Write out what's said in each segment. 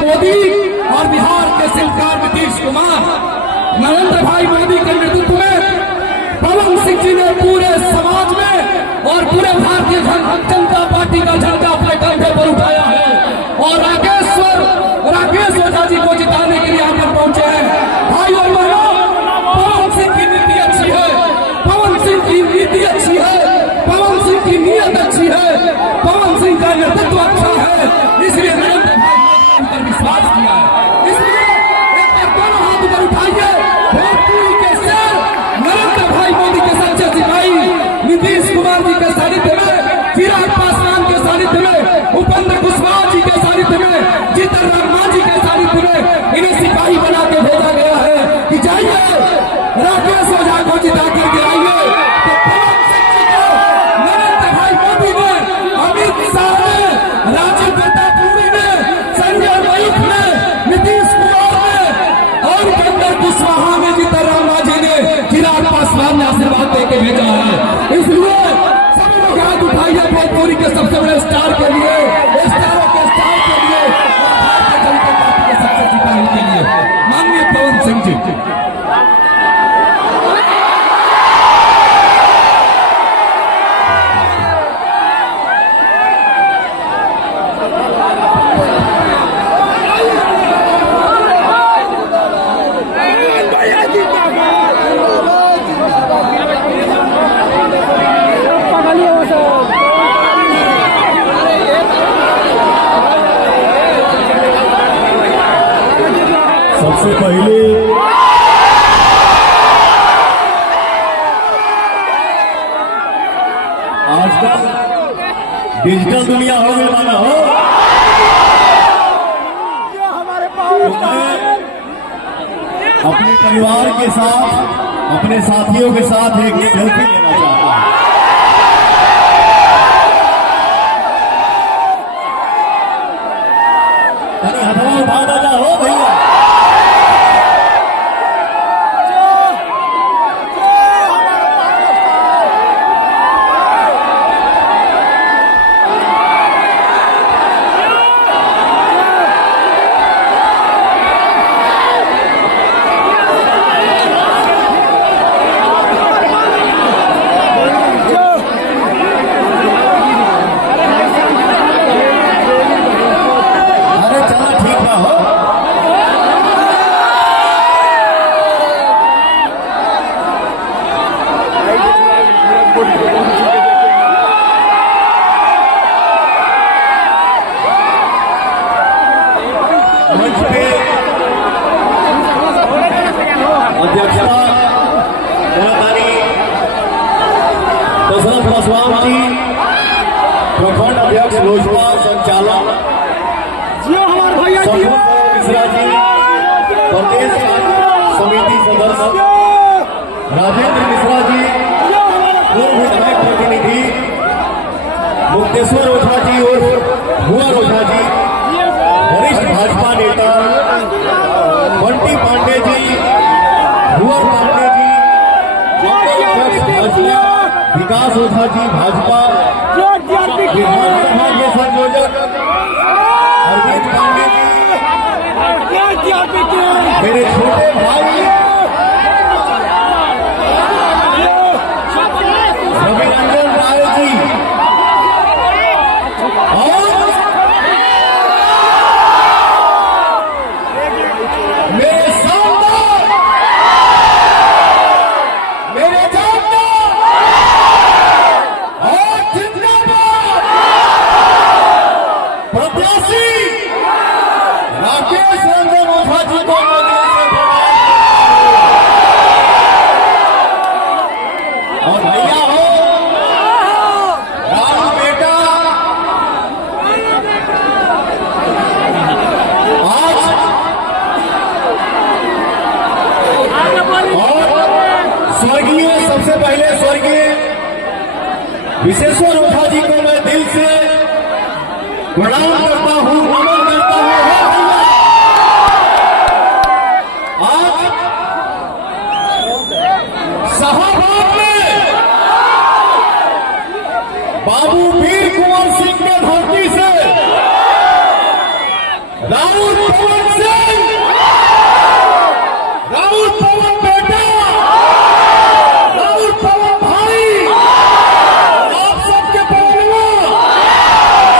मोदी और बिहार के शिल्पकार नीतीश कुमार, नरेंद्र भाई मोदी के नेतृत्व में पवन सिंह जी ने पूरे समाज में और पूरे भारतीय जनता पार्टी का झंडा अपने कंधे पर उठाया है और राकेश ओझा जी को जिताने के लिए यहाँ पर पहुंचे हैं। भाई और बहनों, पवन सिंह की नीति अच्छी है, पवन सिंह की नीति अच्छी है, पवन सिंह की नीयत अच्छी है, पवन सिंह का नेतृत्व अच्छा है, इसलिए नरेंद्र भाई पर विश्वास किया है। इसलिए एक बार दोनों हाथ ऊपर उठाइए, भोजपुरी के शेर नरेंद्र भाई मोदी के सच्चे सिपाही नीतीश कुमार जी के सानिध्य में, चिराग पासवान के सानिध्य में, उपेंद्र कुशवाहा जी के सानिध्य में, जीतन राम मांझी के सानिध्य में इन्हें सिपाही बना के भेजा गया है कि जाइए राकेश ओझा को जिता करके आइए। तो पवन सिंह जी को नरेंद्र भाई मोदी ने, अमित शाह ने, राजीव प्रताप ने, संजय मयूख ने, नीतीश कुमार ने और उपेंद्र कुशवाहा ने, जीतन राम मांझी ने, चिराग पासवान ने आशीर्वाद देके भेजा है। इसलिए सभी लोग हाथ उठाइए भोजपुरी के सबसे बड़े स्टार के लिए, स्टारों के स्टार के लिए और भारतीय जनता पार्टी के सबसे सिपाही के लिए, माननीय पवन सिंह जी। सबसे पहले आजकल डिजिटल दुनिया हो गई माना हो, अपने परिवार के साथ, अपने साथियों के साथ एक सेल्फी लेना चाहता हूं। हथवा उठाना जा हो भैया, प्रखंड अध्यक्ष लोजपा संचालक मिश्रा जी, प्रदेश समिति सदस्य राजेंद्र मिश्रा जी, पूर्व विधायक प्रतिनिधि मुक्तेश्वर ओझा जी और भुवन ओझा जी, वरिष्ठ भाजपा नेता बंटी पांडे जी, भुवन पांडे जी, विकास ओझा जी भाजपा, विधानसभा के संयोजक अरविंद पांडे जी, मेरे छोटे भाई रविरंजन राय जी और मेरे शानदार, मेरे जानदार और जिंदाबाद प्रत्याशी राकेश रंजन ओझा जी को और भैया हो राम बेटा, आज और स्वर्गीय, सबसे पहले स्वर्गीय विशेश्वर ओझा जी को मैं दिल से प्रणाम करता हूँ, नमन करता हूँ। आज शाहबाद में बाबू वीर कुंवर सिंह के धरती से राहुल पवन सिंह, राउत पवन बेटा, राउत पवन भाई, आप सबके पहलवान,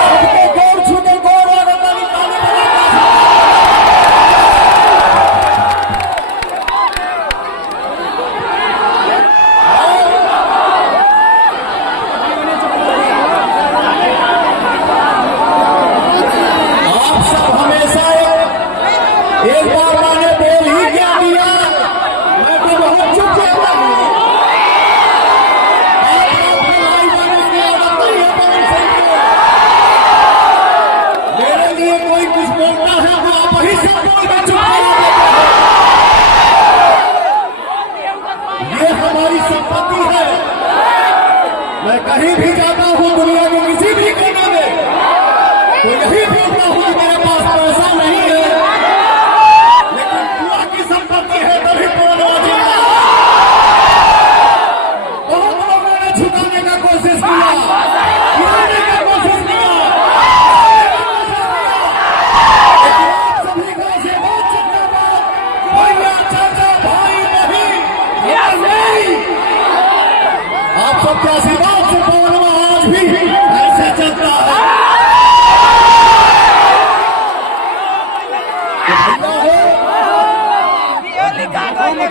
सबके गौर छूटे गौर वाला ताली ताली आप सब हमेशा एक बार मैंने बोल ही क्या दिया, मैं तो बहुत चुप जाता हूं। आप अपने भाई बहनों की आदत नहीं है पवन सिंह को। मेरे लिए कोई कुछ बोलता है तो आप वही से बोल के चुप करा देते हैं। ये हमारी संपत्ति है। मैं कहीं भी जाता हूं दुनिया के किसी भी कोने में तो यही बोलता हूं कि मेरे पास पैसा नहीं है, लेकिन बुआ की संपत्ति है तभी पूर्णवाजी। बहुत लोगों ने झुकाने का कोशिश किया, गिराने का कोशिश किया, लेकिन आप सभी को आशीर्वाद जिंदाबाद, भैया चाचा भाई नहीं, आप सबके आशीर्वाद से पवनवा आज भी ऐसे चलता है।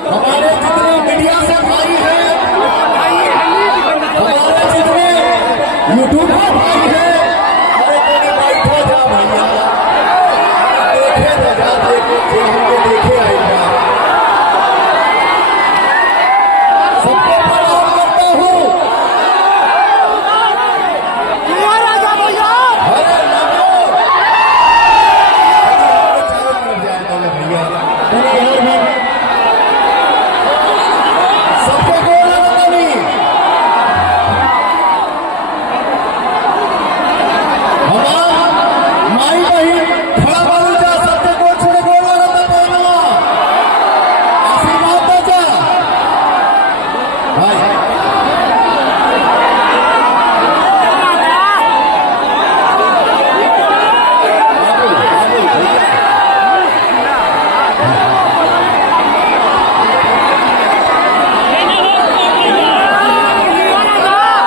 हमारे जितने मीडिया से भाई हैं, हमारे जितने यूट्यूबर भाई हैं, अरे तेरी बैठो जा भैया, देखे तो जा, देखे जो हमको देखे आएगा। सबको प्रणाम करता हूँ। अरे लगो चारों तरफ जाएगा भैया।